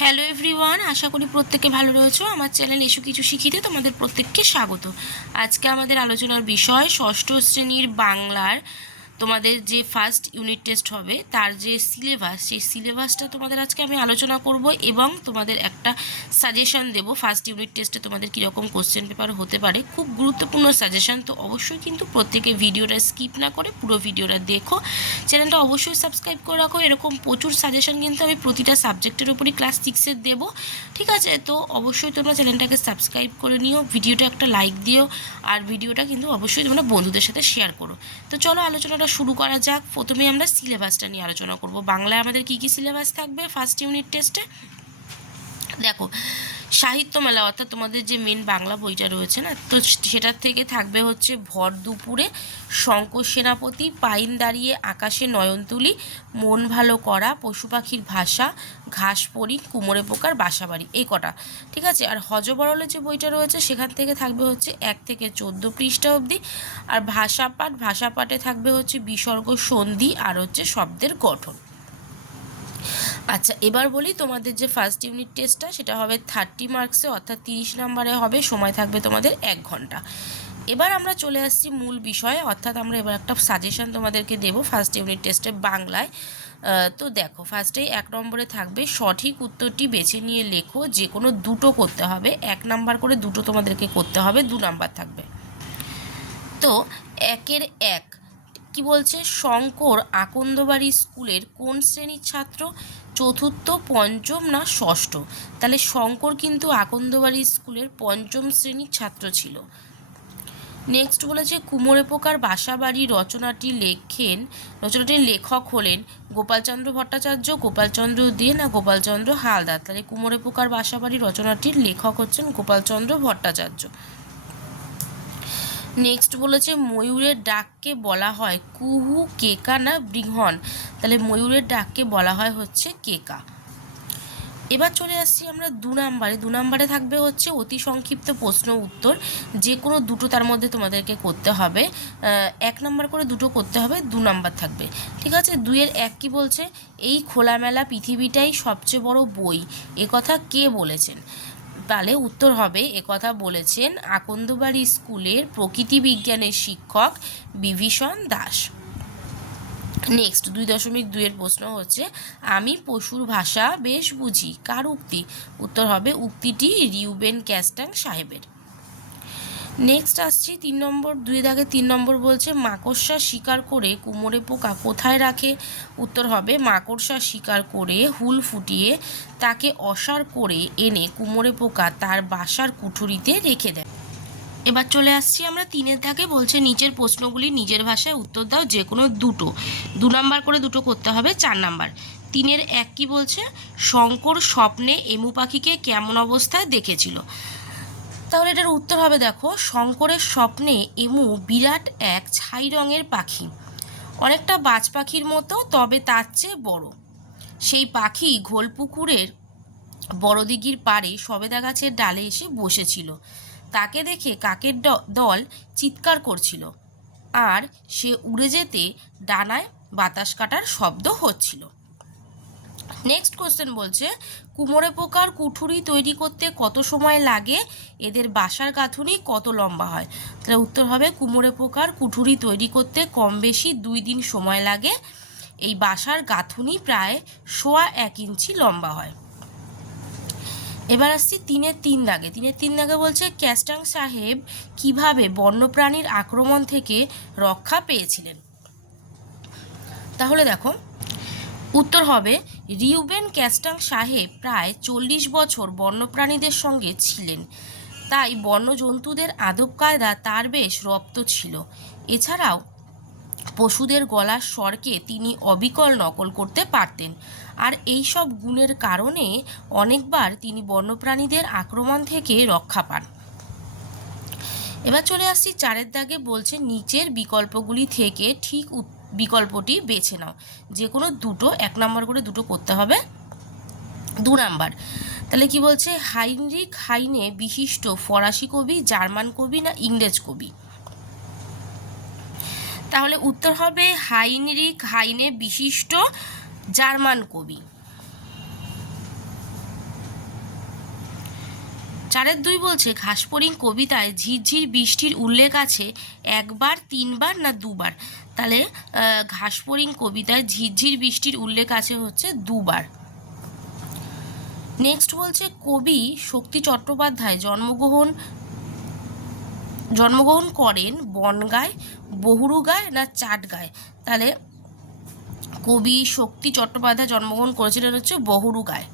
Hello everyone আশা করি প্রত্যেকে ভালো রয়েছে। আমার চ্যানেল এসু কিছু শিখিতে তোমাদের প্রত্যেককে স্বাগত। আজকে আমাদের আলোচনার বিষয় ষষ্ঠ শ্রেণির বাংলার তোমাদের যে ফার্স্ট ইউনিট টেস্ট হবে, তার যে সিলেবাস সেই সিলেবাসটা তোমাদের আজকে আমি আলোচনা করব এবং তোমাদের একটা সাজেশন দেব। ফার্স্ট ইউনিট টেস্টে তোমাদের কীরকম কোশ্চেন পেপার হতে পারে। খুব গুরুত্বপূর্ণ সাজেশন তো অবশ্যই কিন্তু প্রত্যেকে ভিডিওটা স্কিপ না করে পুরো ভিডিওটা দেখো। চ্যানেলটা অবশ্যই সাবস্ক্রাইব করে রাখো। এরকম প্রচুর সাজেশন কিন্তু আমি প্রতিটা সাবজেক্টের উপরই ক্লাস সিক্সের দেবো। ঠিক আছে? তো অবশ্যই তোমরা চ্যানেলটাকে সাবস্ক্রাইব করে নিও। ভিডিওটা একটা লাইক দিও। আর ভিডিওটা কিন্তু অবশ্যই তোমরা বন্ধুদের সাথে শেয়ার করো। তো চলো আলোচনাটা শুরু করা যাক। প্রথমে আমরা সিলেবাসটা নিয়ে আলোচনা করব। বাংলায় আমাদের কি কি সিলেবাস থাকবে? ফার্স্ট ইউনিট টেস্টে দেখো সাহিত্য মেলা, অর্থাৎ তোমাদের যে মেন বাংলা বইটা রয়েছে না, তো সেটার থেকে থাকবে হচ্ছে ভর দুপুরে শঙ্কর সেনাপতি, পাইন দাঁড়িয়ে আকাশে নয়নতুলি, মন ভালো করা, পশু পাখির ভাষা, ঘাস পরি, কুমোরে পোকার বাসাবাড়ি এই কটা। ঠিক আছে? আর হজবরলের যে বইটা রয়েছে, সেখান থেকে থাকবে হচ্ছে এক থেকে চোদ্দ পৃষ্ঠা অবধি। আর ভাষাপাঠ, ভাষাপাঠে থাকবে হচ্ছে বিসর্গ সন্ধি, আর হচ্ছে শব্দের গঠন। আচ্ছা এবার বলি তোমাদের যে ফার্স্ট ইউনিট টেস্টটা সেটা হবে থার্টি মার্কসে অর্থাৎ তিরিশ নম্বরে হবে, সময় থাকবে তোমাদের এক ঘণ্টা। এবার আমরা চলে আসছি মূল বিষয়ে, অর্থাৎ আমরা এবার একটা সাজেশন তোমাদেরকে দেব ফার্স্ট ইউনিট টেস্টে বাংলায়। তো দেখো ফার্স্টেই এক নম্বরে থাকবে, সঠিক উত্তরটি বেছে নিয়ে লেখো যে কোনো দুটো করতে হবে, এক নাম্বার করে দুটো তোমাদেরকে করতে হবে, দু নাম্বার থাকবে। তো একের এক, কি বলছে? শঙ্কর আকন্দবাড়ি স্কুলের কোন শ্রেণির ছাত্র? চতুর্থ, পঞ্চম না ষষ্ঠ? তাহলে শঙ্কর কিন্তু আকন্দবাড়ি স্কুলের পঞ্চম শ্রেণির ছাত্র ছিল। নেক্সট বলেছে, কুমোরে পোকার বাসাবাড়ি রচনাটি লেখেন, রচনাটির লেখক হলেন গোপালচন্দ্র ভট্টাচার্য, গোপালচন্দ্র দে না গোপালচন্দ্র হালদার। তাহলে কুমোরে পোকার বাসাবাড়ি রচনাটির লেখক হচ্ছেন গোপালচন্দ্র ভট্টাচার্য। নেক্সট বলেছে ময়ূরের ডাককে বলা হয় কুহু, কেকা না বৃহন? তাহলে ময়ূরের ডাককে বলা হয় হচ্ছে কেকা। এবার চলে আসছি আমরা দু নাম্বারে। দু নাম্বারে থাকবে হচ্ছে অতি সংক্ষিপ্ত প্রশ্ন উত্তর। যে কোনো দুটো তার মধ্যে তোমাদেরকে করতে হবে। এক নাম্বার করে দুটো করতে হবে, দু নাম্বার থাকবে। ঠিক আছে? দুইয়ের এক কি বলছে? এই খোলামেলা পৃথিবীটাই সবচেয়ে বড় বই। কথা কে বলেছেন? তাহলে উত্তর হবে কথা বলেছেন আকন্দবাড়ি স্কুলের প্রকৃতি বিজ্ঞানের শিক্ষক বিভীষণ দাস। নেক্সট দুই দশমিক দুইয়ের প্রশ্ন হচ্ছে, আমি পশুর ভাষা বেশ বুঝি, কার উক্তি? উত্তর হবে, উক্তিটি রিউবেন ক্যাস্টাং সাহেবের। নেক্সট আসছি, তিন নম্বর, দুই দাগে তিন নম্বর বলছে, মাকড়সা শিকার করে কুমোরে পোকা কোথায় রাখে? উত্তর হবে, মাকড়সা শিকার করে হুল ফুটিয়ে তাকে অসার করে এনে কুমোরে পোকা তার বাসার কুঠুরিতে রেখে দেয়। এবার চলে আসছি আমরা তিনের দাগে, বলছে, নিচের প্রশ্নগুলি নিজের ভাষায় উত্তর দাও, যে কোনো দুটো। দু নাম্বার করে দুটো করতে হবে, চার নাম্বার। তিনের এক কি বলছে, শঙ্কর স্বপ্নে এমু পাখিকে কেমন অবস্থায় দেখেছিল? তাহলে এটার উত্তর হবে দেখো, শঙ্করের স্বপ্নে এমু বিরাট এক ছাই রঙের পাখি। অনেকটা বাজ পাখির মতো, তবে তার চেয়ে বড়। সেই পাখি ঘোলপুকুরের বড় দিঘির পাড়ে সবেদা গাছের ডালে এসে বসেছিল। তাকে দেখে কাকের দল চিৎকার করছিল। আর সে উড়ে যেতে ডানায় বাতাস কাটার শব্দ হচ্ছিল। নেক্সট কোয়েশ্চেন বলছে, কুমোরে পোকার কুঠুরি তৈরি করতে কত সময় লাগে? এদের বাসার গাঁথুনি কত লম্বা হয়? তাহলে উত্তর হবে, কুমোরে পোকার কুঠুরি তৈরি করতে কম বেশি দুই দিন সময় লাগে। এই বাসার গাঁথুনি প্রায় সোয়া এক ইঞ্চি লম্বা হয়। এবার আসছি তিনের তিন দাগে। তিনের তিন দাগে বলছে, ক্যাস্টাং সাহেব কীভাবে বন্যপ্রাণীর আক্রমণ থেকে রক্ষা পেয়েছিলেন? তাহলে দেখো, উত্তর হবে রিউবেন ক্যাস্টাং সাহেব প্রায় চল্লিশ বছর বন্যপ্রাণীদের সঙ্গে ছিলেন। তাই বন্যজন্তুদের আদব কায়দা তার বেশ রপ্ত ছিল। এছাড়াও পশুদের গলার স্বরকে তিনি অবিকল নকল করতে পারতেন। আর এই সব গুণের কারণে অনেকবার তিনি বন্যপ্রাণীদের আক্রমণ থেকে রক্ষা পান। এবার চলে আসছি চারের দাগে বলছে, নিচের বিকল্পগুলি থেকে ঠিক বিকল্পটি বেছে নাও। যে কোনো দুটো, এক নম্বর করে দুটো করতে হবে। দু নাম্বার। তাহলে কি বলছে? হাইনরিক হাইনে বিশিষ্ট ফরাসি কবি, জার্মান কবি না ইংরেজ কবি? তাহলে উত্তর হবে হাইনরিক হাইনে বিশিষ্ট জার্মান কবি। চারের দুই বলছে ঘাসপরিং কবিতায় ঝিরঝির বৃষ্টির উল্লেখ আছে, একবার, তিনবার না দুবার? তাহলে ঘাসপরিং কবিতায় ঝিরঝির বৃষ্টির উল্লেখ আছে হচ্ছে দুবার। নেক্সট বলছে, কবি শক্তি চট্টোপাধ্যায় জন্মগ্রহণ জন্মগ্রহণ করেন বনগায়, বহুরুগায় না চাটগায়? তাহলে, কবি শক্তি চট্টোপাধ্যায় জন্মগ্রহণ করেছিলেন হচ্ছে বহুরুগায়।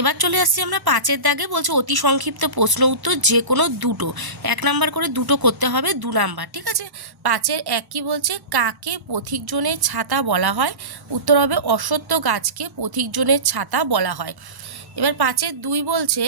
এবার চলে আসছি আমরা পাঁচের দাগে। বলছে, অতি সংক্ষিপ্ত প্রশ্ন উত্তর যে কোনো দুটো। এক নাম্বার করে দুটো করতে হবে, দু নাম্বার, ঠিক আছে? পাঁচের এক কি বলছে? কাকে পথিকজনের ছাতা বলা হয়? উত্তর হবে, অসত্য গাছকে পথিকজনের ছাতা বলা হয়। এবার পাঁচের দুই বলছে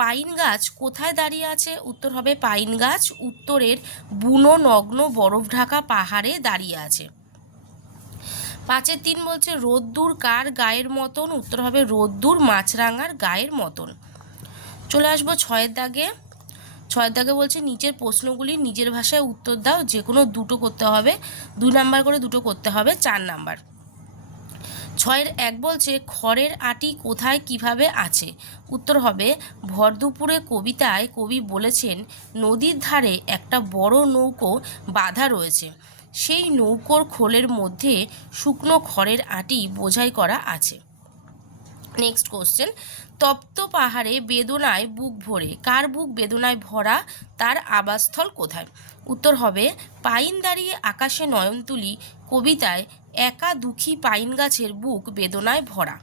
পাইন গাছ কোথায় দাঁড়িয়ে আছে? উত্তর হবে, পাইন গাছ উত্তরের বুনো নগ্ন বরফ ঢাকা পাহাড়ে দাঁড়িয়ে আছে। পাঁচের তিন বলছে রোদ্দুর কার গায়ের মতন? উত্তর হবে রোদ্দুর মাছরাঙার গায়ের মতন। চলে আসব ছয়ের দাগে। ছয়ের দাগে বলছে নিচের প্রশ্নগুলি নিজের ভাষায় উত্তর দাও, যে কোনো দুটো করতে হবে। দুই নাম্বার করে দুটো করতে হবে, চার নাম্বার। ছয়ের এক বলছে খড়ের আটি কোথায়, কীভাবে আছে? উত্তর হবে ভরদুপুরে কবিতায় কবি বলেছেন, নদীর ধারে একটা বড় নৌকো বাঁধা রয়েছে। সেই নৌকোর খোলের মধ্যে শুকনো খড়ের আটি বোঝাই করা আছে। নেক্সট কোশ্চেন তপ্ত পাহাড়ে বেদনায় বুক ভরে। কার বুক বেদনায় ভরা? তার আবাসস্থল কোথায়? উত্তর হবে পাইন দাঁড়িয়ে আকাশে নয়ন তুলি কবিতায় একা দুঃখী পাইন গাছের বুক বেদনায় ভরা।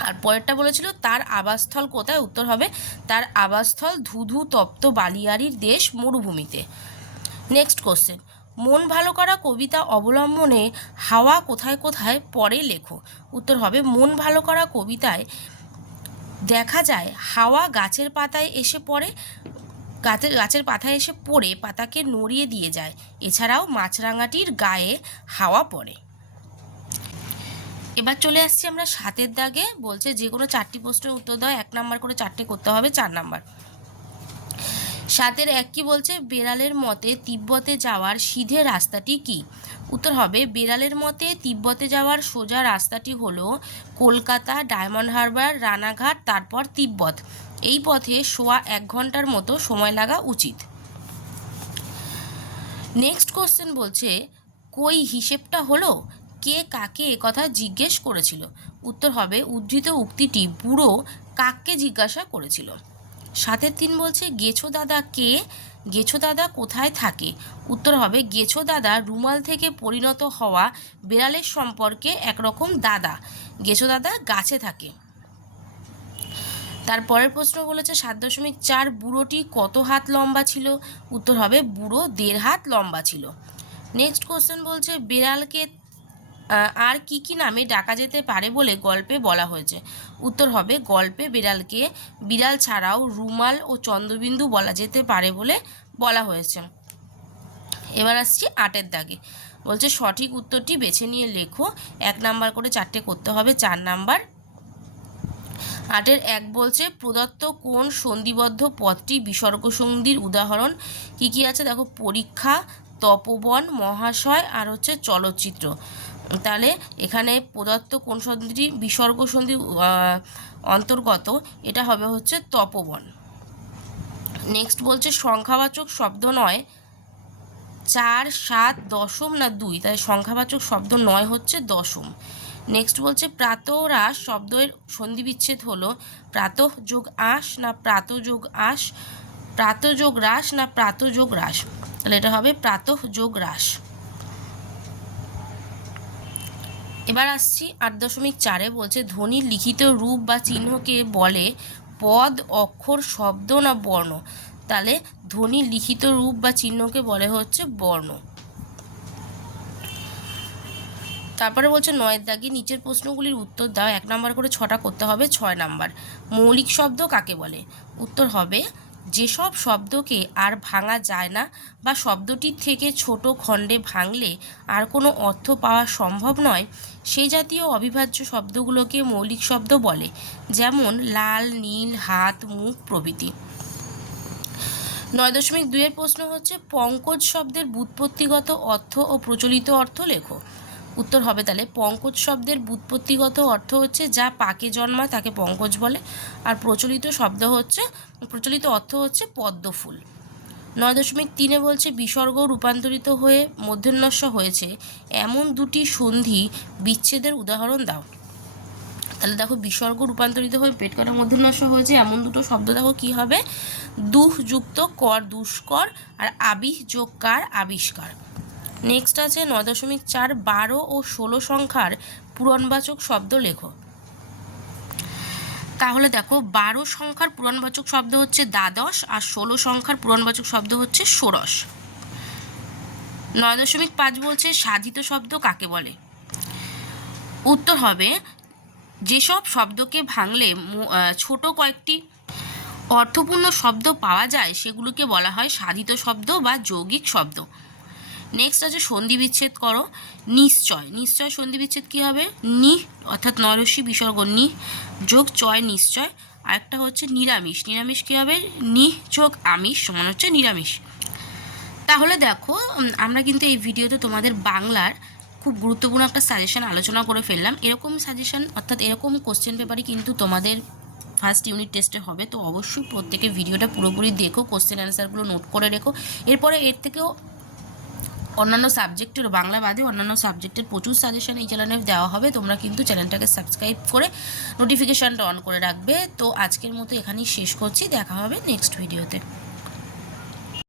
আর পরেরটা বলেছিল, তার আবাসস্থল কোথায়? উত্তর হবে, তার আবাসস্থল ধুধু তপ্ত বালিয়ারির দেশ মরুভূমিতে। নেক্সট কোশ্চেন মন ভালো করা কবিতা অবলম্বনে হাওয়া কোথায় কোথায় পরে লেখো। উত্তর হবে, মন ভালো করা কবিতায় দেখা যায় হাওয়া গাছের পাতায় এসে পড়ে গাছের গাছের পাতায় এসে পড়ে, পাতাকে নড়িয়ে দিয়ে যায়। এছাড়াও মাছরাঙাটির গায়ে হাওয়া পড়ে। এবার চলে আসছি আমরা সাতের দাগে। বলছে, যে কোনো চারটি প্রশ্নের উত্তর দাও, এক নাম্বার করে চারটে করতে হবে, চার নাম্বার। সাতের এক কি বলছে? বেড়ালের মতে তিব্বতে যাওয়ার সিধে রাস্তাটি কি? উত্তর হবে, বেড়ালের মতে তিব্বতে যাওয়ার সোজা রাস্তাটি হলো কলকাতা, ডায়মন্ড হারবার, রানাঘাট, তারপর তিব্বত। এই পথে সোয়া এক ঘণ্টার মতো সময় লাগা উচিত। নেক্সট কোশ্চেন বলছে, কই হিসেবটা হলো? কে কাকে একথা জিজ্ঞেস করেছিল? উত্তর হবে, উদ্ধৃত উক্তিটি বুড়ো কাককে জিজ্ঞাসা করেছিল। সাতের তিন বলছে, গেছো দাদা কে? গেছো দাদা কোথায় থাকে? উত্তর হবে, গেছো দাদা রুমাল থেকে পরিণত হওয়া বেড়ালের সম্পর্কে একরকম দাদা। গেছো দাদা গাছে থাকে। তারপরের প্রশ্ন বলেছে, সাত দশমিক চার বুড়োটি কত হাত লম্বা ছিল? উত্তর হবে, বুড়ো দেড় হাত লম্বা ছিল। নেক্সট কোশ্চেন বলছে, বিড়ালকে আর কি কি নামে ডাকা যেতে পারে বলে গল্পে বলা হয়েছে। উত্তর হবে গল্পে বিড়ালকে, বিড়াল ছাড়াও রুমাল ও চন্দ্রবিন্দু বলা যেতে পারে বলে বলা হয়েছে। এবার আসছি আটের দাগে। বলছে, সঠিক উত্তরটি বেছে নিয়ে লেখো। এক নাম্বার করে চারটে করতে হবে, চার নাম্বার। আটের এক বলছে, প্রদত্ত কোন সন্ধিবদ্ধ পদটি বিসর্গ সন্ধির উদাহরণ? কি কি আছে? দেখো, পরীক্ষা, তপবন, মহাশয় আর হচ্ছে চলচ্চিত্র। তাহলে এখানে প্রদত্ত কোন সন্ধিটি বিসর্গ সন্ধি অন্তর্গত, এটা হবে হচ্ছে তপবন। নেক্সট বলছে সংখ্যাবাচক শব্দ নয়, চার, সাত, দশম না দুই? তাই সংখ্যাবাচক শব্দ নয় হচ্ছে দশম। নেক্সট বলছে প্রাতরাস শব্দের সন্ধি বিচ্ছেদ হলো, প্রাতঃ যোগ আস না প্রাত যোগ আস প্রাত যোগ রাস না প্রাত যোগ রাস তাহলে এটা হবে প্রাতঃ যোগ রাস এবার আসছি আট দশমিক চারে বলছে ধ্বনির লিখিত রূপ বা চিহ্নকে বলে পদ, অক্ষর, শব্দ না বর্ণ? তাহলে ধ্বনির লিখিত রূপ বা চিহ্নকে বলে হচ্ছে বর্ণ। তারপরে বলছে, নয়ের দাগে নিচের প্রশ্নগুলির উত্তর দাও, এক নাম্বার করে ছটা করতে হবে, ছয় নাম্বার। মৌলিক শব্দ কাকে বলে? উত্তর হবে যেসব শব্দকে আর ভাঙা যায় না বা শব্দটির থেকে ছোট খণ্ডে ভাঙলে আর কোনো অর্থ পাওয়া সম্ভব নয় সেই জাতীয় অবিভাজ্য শব্দগুলোকে মৌলিক শব্দ বলে, যেমন লাল, নীল, হাত, মুখ প্রভৃতি। নয় দশমিক দুইয়ের প্রশ্ন হচ্ছে, পঙ্কজ শব্দের ব্যুৎপত্তিগত অর্থ ও প্রচলিত অর্থ লেখো। উত্তর হবে তাহলে, পঙ্কজ শব্দের বুৎপত্তিগত অর্থ হচ্ছে যা পাকে জন্মায় তাকে পঙ্কজ বলে, আর প্রচলিত শব্দ হচ্ছে প্রচলিত অর্থ হচ্ছে পদ্ম ফুল। নয় দশমিক তিনে বলছে বিসর্গ রূপান্তরিত হয়ে মধ্যন্যস্য হয়েছে। এমন দুটি সন্ধি বিচ্ছেদের উদাহরণ দাও। তাহলে দেখো বিসর্গ রূপান্তরিত হয়ে পেট করা মূর্ধন্যস্ব হয়েছে, এমন দুটো শব্দ দেখো কি হবে? দুঃ যুক্ত কর দুষ্কর আর আবিহ যোগ কার আবিষ্কার। নেক্সট আছে নয় দশমিক চার বারো ও ষোলো সংখ্যার পূরণবাচক শব্দ লেখো। তাহলে দেখো বারো সংখ্যার পূরণবাচক শব্দ হচ্ছে দ্বাদশ আর ষোলো সংখ্যার পূরণবাচক শব্দ হচ্ছে ষোড়শ। নয় দশমিক পাঁচ বলছে সাধিত শব্দ কাকে বলে? উত্তর হবে, যেসব শব্দকে ভাঙলে ছোট কয়েকটি অর্থপূর্ণ শব্দ পাওয়া যায়, সেগুলোকে বলা হয় সাধিত শব্দ বা যৌগিক শব্দ। নেক্সট আছে সন্ধি বিচ্ছেদ করো। নিশ্চয়। নিশ্চয় সন্ধি বিচ্ছেদ কী হবে? নি, অর্থাৎ নরসি বিসর্গ। নি যোগ চয় নিশ্চয়। আরেকটা হচ্ছে নিরামিষ। নিরামিষ কী হবে? নি যোগ আমিষ সমান হচ্ছে নিরামিষ। তাহলে দেখো আমরা কিন্তু এই ভিডিওতে তোমাদের বাংলার খুব গুরুত্বপূর্ণ একটা সাজেশন আলোচনা করে ফেললাম। এরকম সাজেশন অর্থাৎ এরকম কোশ্চেন পেপারই কিন্তু তোমাদের ফার্স্ট ইউনিট টেস্টে হবে। তো অবশ্যই প্রত্যেকে ভিডিওটা পুরোপুরি দেখো কোশ্চেন অ্যান্সারগুলো নোট করে রেখো। এরপরে এর থেকেও অন্যান্য সাবজেক্টের, বাংলা বাদে অন্যান্য সাবজেক্টের প্রচুর সাজেশন এই চ্যানেলে দেওয়া হবে। তোমরা কিন্তু চ্যানেলটাকে সাবস্ক্রাইব করে নোটিফিকেশানটা অন করে রাখবে। তো আজকের মতো এখানেই শেষ করছি। দেখা হবে নেক্সট ভিডিওতে